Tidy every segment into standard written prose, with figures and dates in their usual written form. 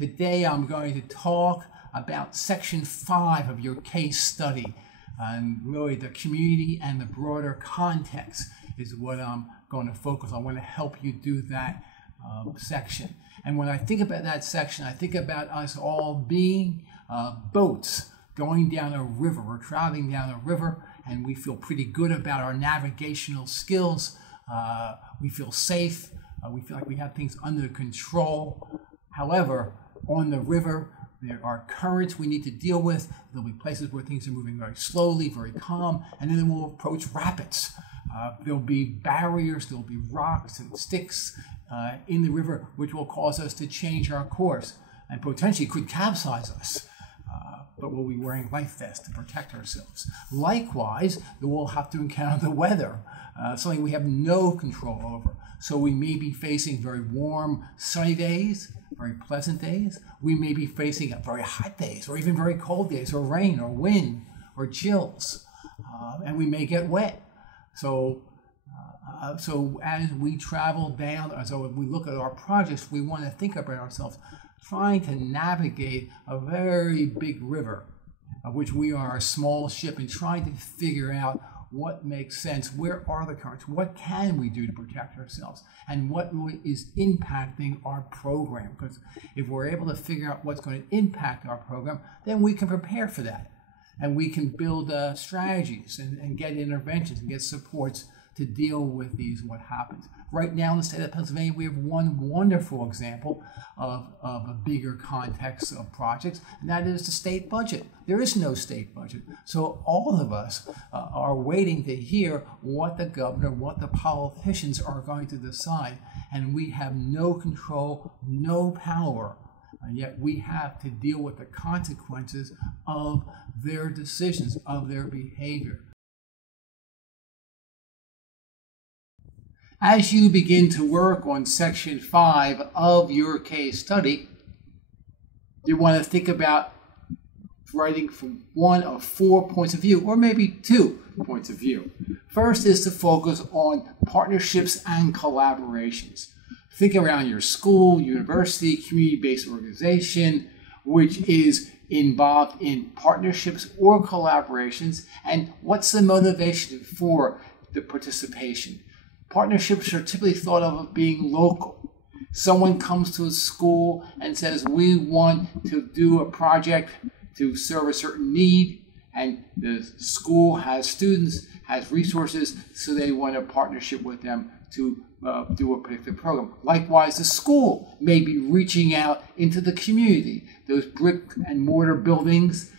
Today I'm going to talk about section 5 of your case study, and really the community and the broader context is what I'm going to focus on. I want to help you do that section. And when I think about that section, I think about us all being boats going down a river. We're traveling down a river and we feel pretty good about our navigational skills. We feel safe. We feel like we have things under control. However, on the river, there are currents we need to deal with. There'll be places where things are moving very slowly, very calm, and then we'll approach rapids. There'll be barriers, there'll be rocks and sticks in the river, which will cause us to change our course and potentially could capsize us. But we'll be wearing life vests to protect ourselves. Likewise, we'll have to encounter the weather, something we have no control over. So we may be facing very warm, sunny days, very pleasant days. We may be facing very hot days, or even very cold days, or rain, or wind, or chills, and we may get wet. So as we travel down, so if we look at our projects, we want to think about ourselves trying to navigate a very big river, of which we are a small ship, and trying to figure out what makes sense, where are the currents, what can we do to protect ourselves, and what really is impacting our program. Because if we're able to figure out what's going to impact our program, then we can prepare for that. And we can build strategies and get interventions and get supports to deal with what happens. Right now in the state of Pennsylvania, we have one wonderful example of a bigger context of projects, and that is the state budget. There is no state budget. So all of us are waiting to hear what the governor, what the politicians are going to decide, and we have no control, no power, and yet we have to deal with the consequences of their decisions, of their behavior. As you begin to work on section 5 of your case study, you want to think about writing from one of 4 points of view, or maybe 2 points of view. First is to focus on partnerships and collaborations. Think around your school, university, community-based organization, which is involved in partnerships or collaborations, and what's the motivation for the participation. Partnerships are typically thought of as being local. Someone comes to a school and says, we want to do a project to serve a certain need, and the school has students, has resources, so they want a partnership with them to do a particular program. Likewise, the school may be reaching out into the community, those brick and mortar buildings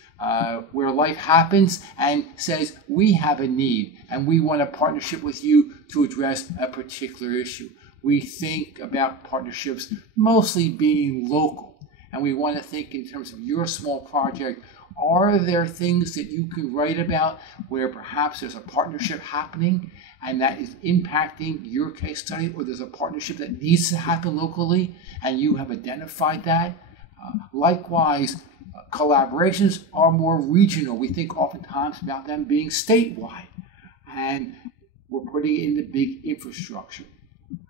where life happens, and says, we have a need and we want a partnership with you to address a particular issue. We think about partnerships mostly being local, and we want to think in terms of your small project. Are there things that you can write about where perhaps there's a partnership happening and that is impacting your case study, or there's a partnership that needs to happen locally and you have identified that? Likewise, collaborations are more regional. We think oftentimes about them being statewide, and we're putting in the big infrastructure.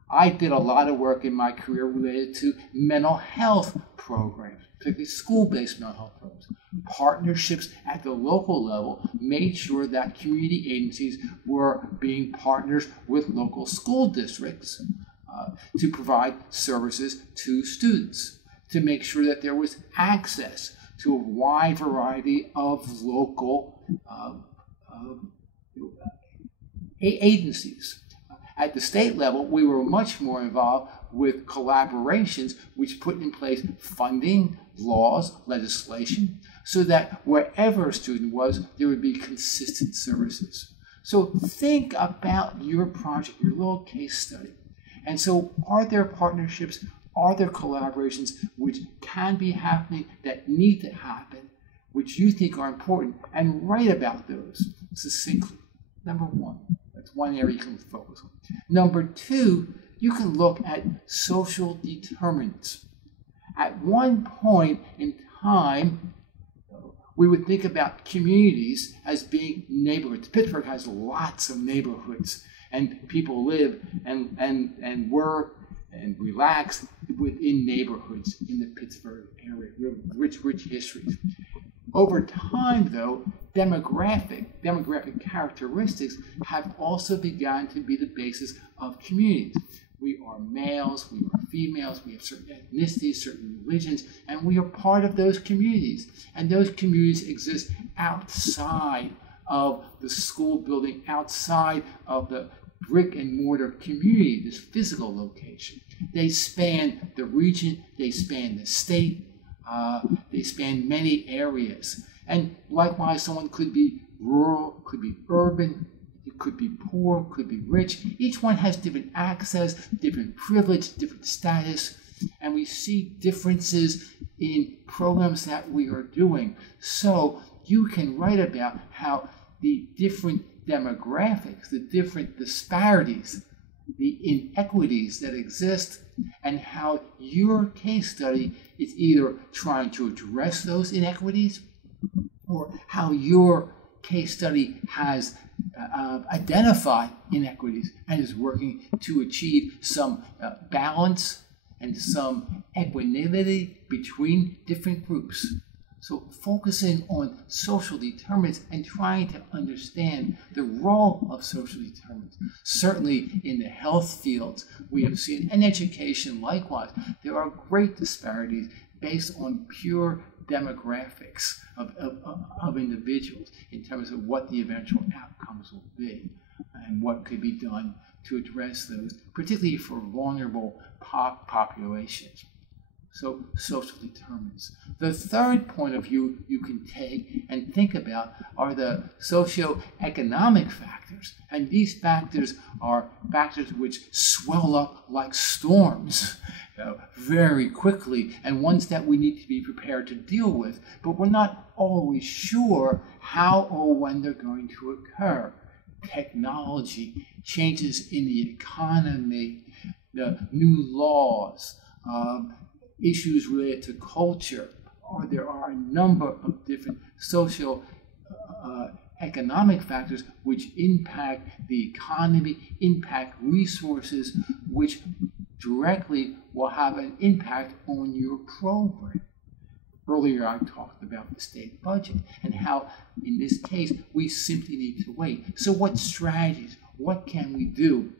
I did a lot of work in my career related to mental health programs, particularly school-based mental health programs. Partnerships at the local level made sure that community agencies were being partners with local school districts to provide services to students, to make sure that there was access to a wide variety of local agencies. At the state level, we were much more involved with collaborations which put in place funding, laws, legislation, so that wherever a student was, there would be consistent services. So think about your project, your little case study. And so are there partnerships, are there collaborations which can be happening, that need to happen, which you think are important, and write about those succinctly. Number 1. That's one area you can focus on. Number 2, you can look at social determinants. At one point in time, we would think about communities as being neighborhoods. Pittsburgh has lots of neighborhoods, and people live and work and relax within neighborhoods in the Pittsburgh area with rich histories. Over time, though, demographic characteristics have also begun to be the basis of communities. We are males, we are females, we have certain ethnicities, certain religions, and we are part of those communities. And those communities exist outside of the school building, outside of the brick and mortar community, this physical location. They span the region, they span the state, they span many areas. And likewise, someone could be rural, could be urban, it could be poor, could be rich. Each one has different access, different privilege, different status, and we see differences in programs that we are doing. So you can write about how the different demographics, the different disparities, the inequities that exist, and how your case study is either trying to address those inequities or how your case study has identified inequities and is working to achieve some balance and some equanimity between different groups. So focusing on social determinants and trying to understand the role of social determinants. Certainly in the health fields, we have seen, and education likewise, there are great disparities based on pure demographics of individuals in terms of what the eventual outcomes will be and what could be done to address those, particularly for vulnerable populations. So social determinants. The third point of view you can take and think about are the socioeconomic factors. And these factors are factors which swell up like storms very quickly, and ones that we need to be prepared to deal with, but we're not always sure how or when they're going to occur. Technology, changes in the economy, the new laws, issues related to culture, or there are a number of different social economic factors which impact the economy, impact resources, which directly will have an impact on your program. Earlier I talked about the state budget and how in this case we simply need to wait. So what strategies, what can we do?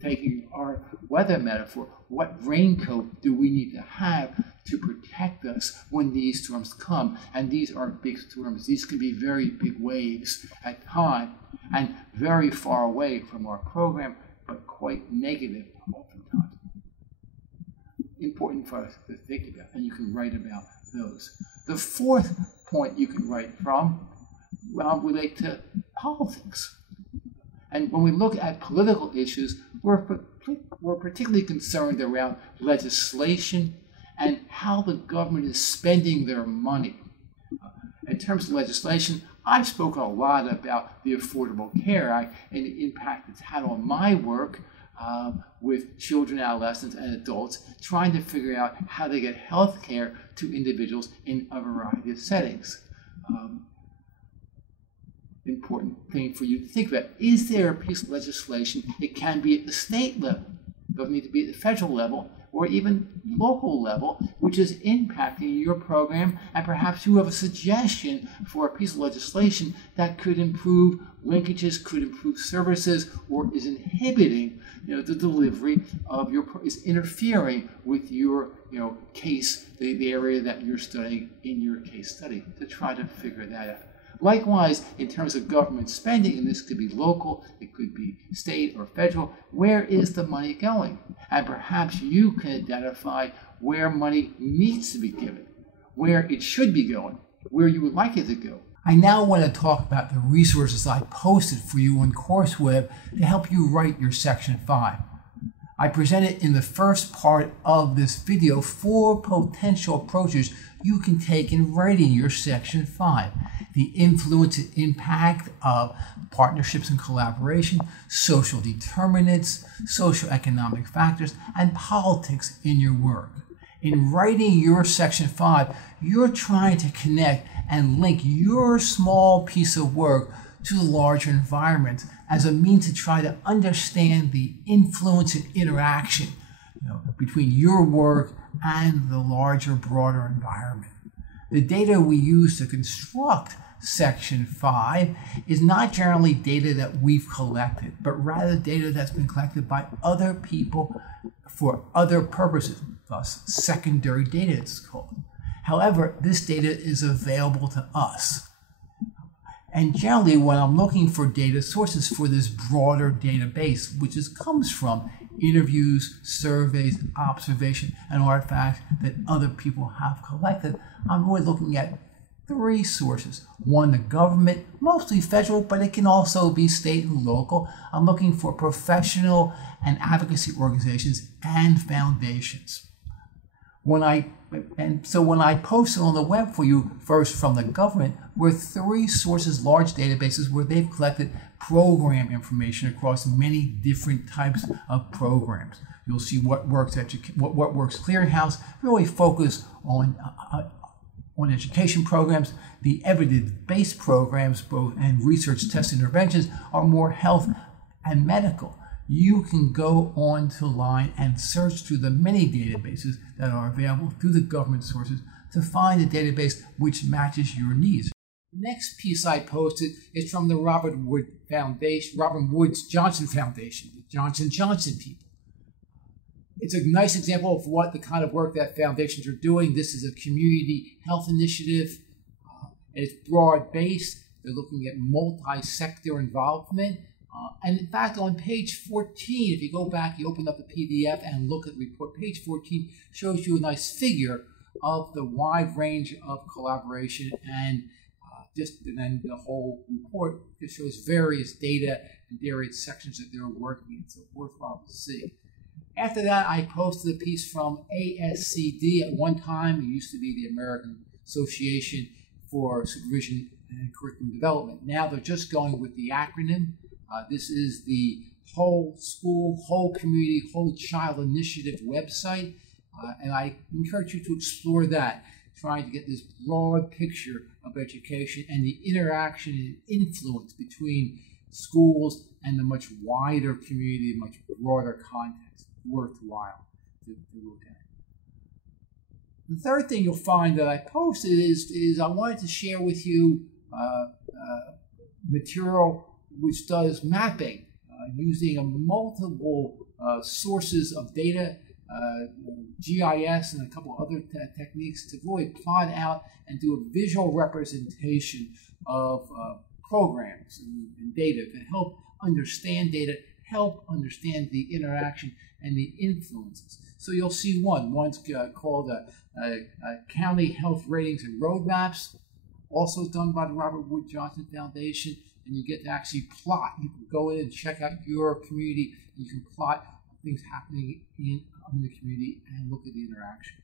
Taking our weather metaphor, what raincoat do we need to have to protect us when these storms come? And these are big storms. These can be very big waves at time and very far away from our program, but quite negative oftentimes. Important for us to think about, and you can write about those. The fourth point you can write from relate to politics. And when we look at political issues, we're particularly concerned around legislation and how the government is spending their money. In terms of legislation, I've spoken a lot about the Affordable Care Act and the impact it's had on my work with children, adolescents, and adults, trying to figure out how to get health care to individuals in a variety of settings. Important thing for you to think about. Is there a piece of legislation? It can be at the state level. It doesn't need to be at the federal level or even local level, which is impacting your program, and perhaps you have a suggestion for a piece of legislation that could improve linkages, could improve services, or is inhibiting the delivery of your, is interfering with your case, the area that you're studying in your case study, to try to figure that out. Likewise, in terms of government spending, and this could be local, it could be state or federal, where is the money going? And perhaps you can identify where money needs to be given, where it should be going, where you would like it to go. I now want to talk about the resources I posted for you on CourseWeb to help you write your Section 5. I presented in the first part of this video 4 potential approaches you can take in writing your Section 5. The influence and impact of partnerships and collaboration, social determinants, socioeconomic factors, and politics in your work. In writing your Section 5, you're trying to connect and link your small piece of work to the larger environment as a means to try to understand the influence and interaction between your work and the larger, broader environment. The data we use to construct Section 5 is not generally data that we've collected, but rather data that's been collected by other people for other purposes, thus secondary data it's called. However, this data is available to us. And generally, when I'm looking for data sources for this broader database, which comes from interviews, surveys, observation, and artifacts that other people have collected, I'm really looking at three sources. One, the government, mostly federal, but it can also be state and local. I'm looking for professional and advocacy organizations and foundations. When I posted on the web for you, first from the government, were three sources, large databases where they've collected program information across many different types of programs. You'll see what works Clearinghouse really focus on education programs. The evidence-based programs, both and research test interventions, are more health and medical. You can go online and search through the many databases that are available through the government sources to find a database which matches your needs. The next piece I posted is from the Robert Woods Johnson Foundation, the Johnson people. It's a nice example of what the kind of work that foundations are doing. This is a community health initiative. It's broad-based. They're looking at multi-sector involvement. And in fact, on page 14, if you go back, you open up the PDF and look at the report, page 14 shows you a nice figure of the wide range of collaboration, and then the whole report just shows various data and various sections that they're working in. So worthwhile to see. After that, I posted a piece from ASCD. At one time, it used to be the American Association for Supervision and Curriculum Development. Now they're just going with the acronym. This is the whole school, whole community, whole child initiative website. And I encourage you to explore that, trying to get this broad picture of education and the interaction and influence between schools and the much wider community, much broader context. Worthwhile to look at. The third thing you'll find that I posted is I wanted to share with you material which does mapping using multiple sources of data, GIS and a couple other techniques to really plot out and do a visual representation of programs and data to help understand data, help understand the interaction and the influences. So you'll see one's called County Health Ratings and Roadmaps, also done by the Robert Wood Johnson Foundation, and you get to actually plot. You can go in and check out your community, and you can plot things happening in the community and look at the interaction.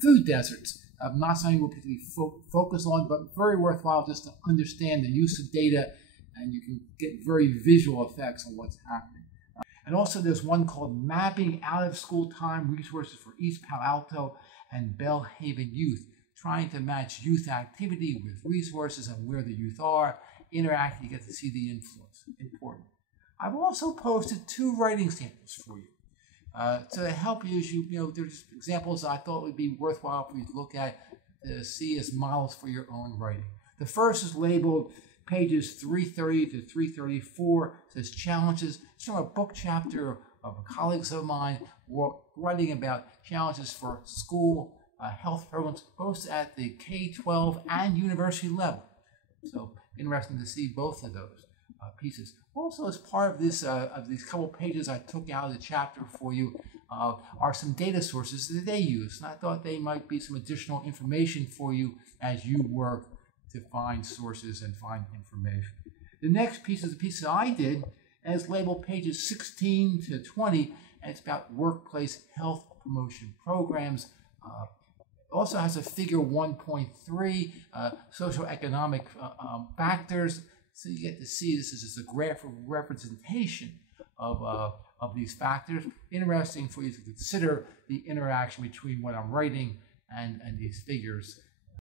Food deserts, not something we'll particularly focus on, but very worthwhile just to understand the use of data, and you can get very visual effects on what's happening. And also there's one called Mapping Out of School Time Resources for East Palo Alto and Bellhaven Youth, trying to match youth activity with resources and where the youth are, interact, you get to see the influence. Important. I've also posted 2 writing samples for you to help you. There's examples I thought would be worthwhile for you to look at to see as models for your own writing. The first is labeled pages 330 to 334. It says challenges. It's from a book chapter of colleagues of mine writing about challenges for school health programs, both at the K-12 and university level. So interesting to see both of those pieces. Also, as part of this, of these couple pages I took out of the chapter for you, are some data sources that they use. And I thought they might be some additional information for you as you work to find sources and find information. The next piece is a piece that I did, and it's labeled pages 16 to 20, and it's about workplace health promotion programs. Also has a figure 1.3, socioeconomic factors. So you get to see this is just a graphic representation of these factors. Interesting for you to consider the interaction between what I'm writing and these figures